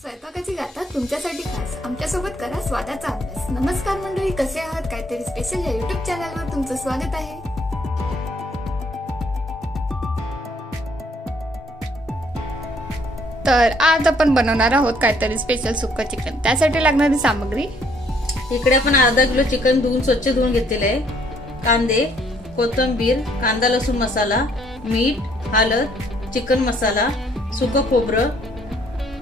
स्वयंपाकाची गाथा तुमच्यासाठी खास आमच्यासोबत करा स्वादाचा अभ्यास। नमस्कार मंडळी, कसे आहात? काहीतरी स्पेशल या युट्यूब चॅनलवर तुमचं स्वागत आहे। तर आज आपण बनवणार आहोत काहीतरी स्पेशल सुक्का चिकन। त्यासाठी लागणारी सामग्री इकडे आपण अर्धा किलो चिकन स्वच्छ धुवून घेतलेले आहे। कांदे, कोथिंबीर, कांदा लसूण मसाला, मीठ, हळद, चिकन मसाला, सुकं खोबरं,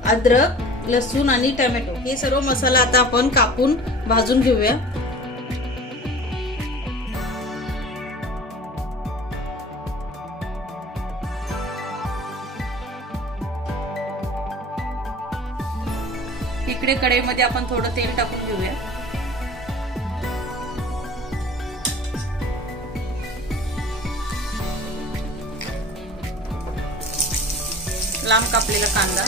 अद्रक, लसूण आणि टोमॅटो हे सर्व मसाला आता आपण कापून भाजून घेऊया। इकडे कढईमध्ये आपण थोडं तेल टाकून घेऊया। लांब कापलेला कांदा,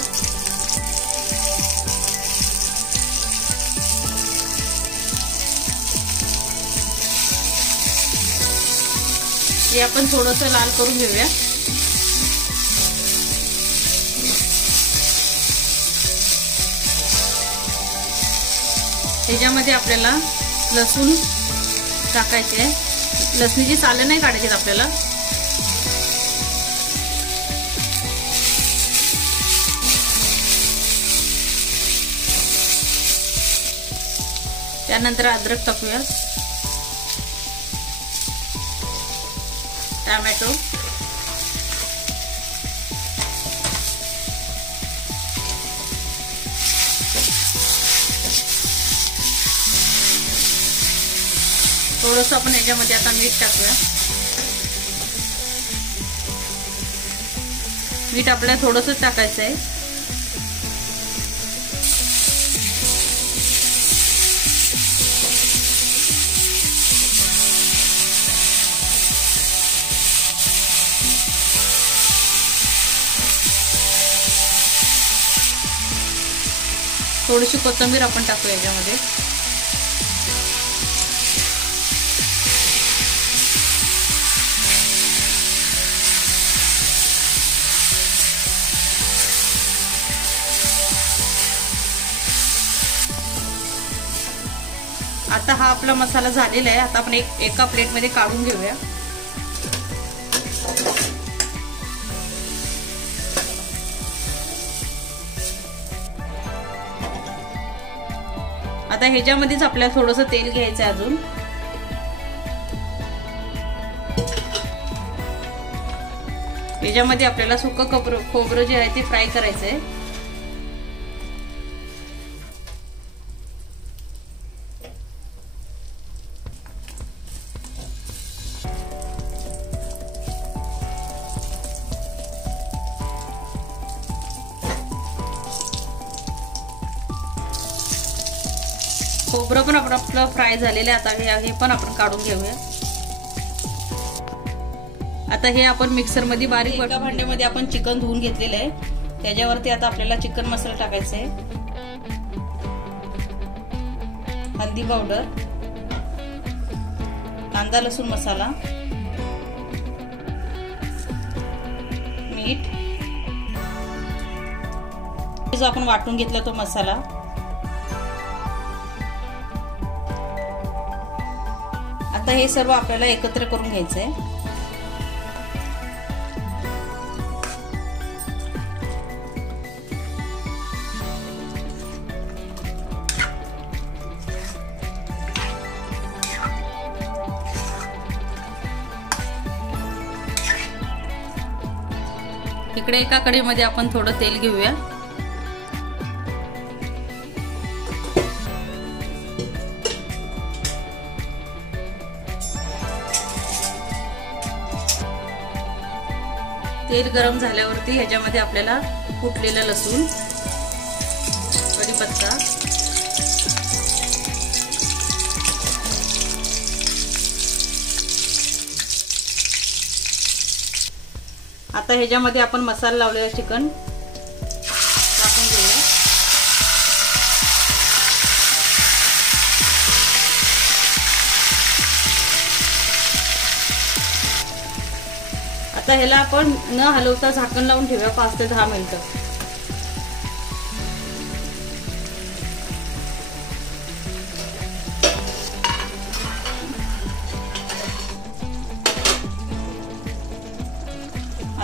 हे आपण थोडंसं लाल करून घेऊया। ह्याच्यामध्ये आपल्याला लसूण टाकायचे, लसणीची सालं नाही काढायची आपल्याला। त्यानंतर अद्रक टाकूया, टोमॅटो, थोडंसं आपण याच्यामध्ये आता मीठ टाकूया। मीठ आपल्याला थोडंसं टाकायचं आहे। थोडीशी कोथिंबीर आपण टाकूया याच्यामध्ये। आता हा आपला मसाला झालेला आहे। आता आपण एका प्लेटमध्ये काढून घेऊया। आता ह्याच्यामध्येच आपल्याला थोडंसं तेल घ्यायचं आहे अजून। ह्याच्यामध्ये आपल्याला सुकं खोबरं जे आहे ते फ्राय करायचं आहे। खोबरं पण आपलं फ्राय झालेलं आहे। आता हे पण आपण काढून घेऊया। आता हे आपण मिक्सर मध्ये बारीक एका भांड्यामध्ये आपण चिकन धुवून घेतलेलं आहे। त्याच्यावरती आता आपल्याला चिकन मसाला टाकायचा आहे, हळदी पावडर, कांदा लसूण मसाला, मीठ, जो आपण वाटून घेतला तो मसाला, आता हे सर्व आपल्याला एकत्र करून घ्यायचंय। इकडे एका कढईमध्ये आपण थोडं तेल घेऊया। तेल गरम झाल्यावरती ह्याच्यामध्ये आपल्याला कुटलेला लसूण, कढीपत्ता, आता ह्याच्यामध्ये आपण मसाला लावलेला चिकन टाकून घेऊया। आता ह्याला आपण न हलवता झाकण लावून ठेवूया 5 ते 10 मिनिटं।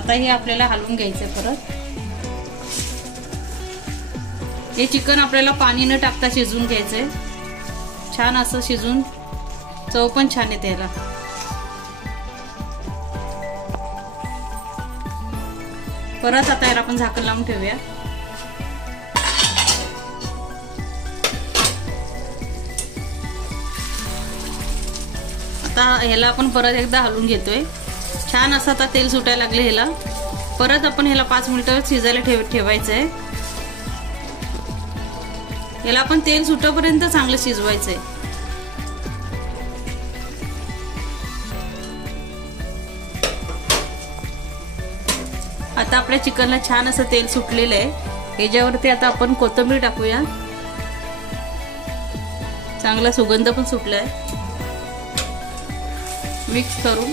आता हे आपल्याला हलवून घ्यायचंय परत. हे चिकन आपल्याला पाणी न टाकता शिजवून घ्यायचंय. छान असं शिजून चव पण छान येते याला. परत आता याला आपण झाकण लावून ठेवूया. आता ह्याला आपण परत एकदा हलवून घेतोय. छान असं आता तेल सुटायला लागले ह्याला. परत आपण ह्याला 5 मिनिटं शिजायला ठेवायचंय. याला आपण तेल सुटेपर्यंत चांगलं शिजवायचंय. आता आपल्या चिकनला छान असं तेल सुटलेलं आहे. याच्यावरती आता आपण कोथिंबीर टाकूया. चांगला सुगंध पण सुटलाय. मिक्स करून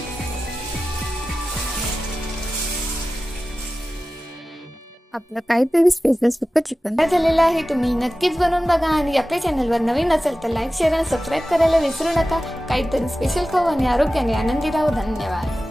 आपलं काहीतरी स्पेशल सुक्क चिकन झालेलं आहे. तुम्ही नक्कीच बनवून बघा आणि आपल्या चॅनलवर नवीन असेल तर लाईक शेअर आणि सबस्क्राईब करायला विसरू नका. काहीतरी स्पेशल खाऊ आणि आरोग्याने आनंदी राहू. धन्यवाद.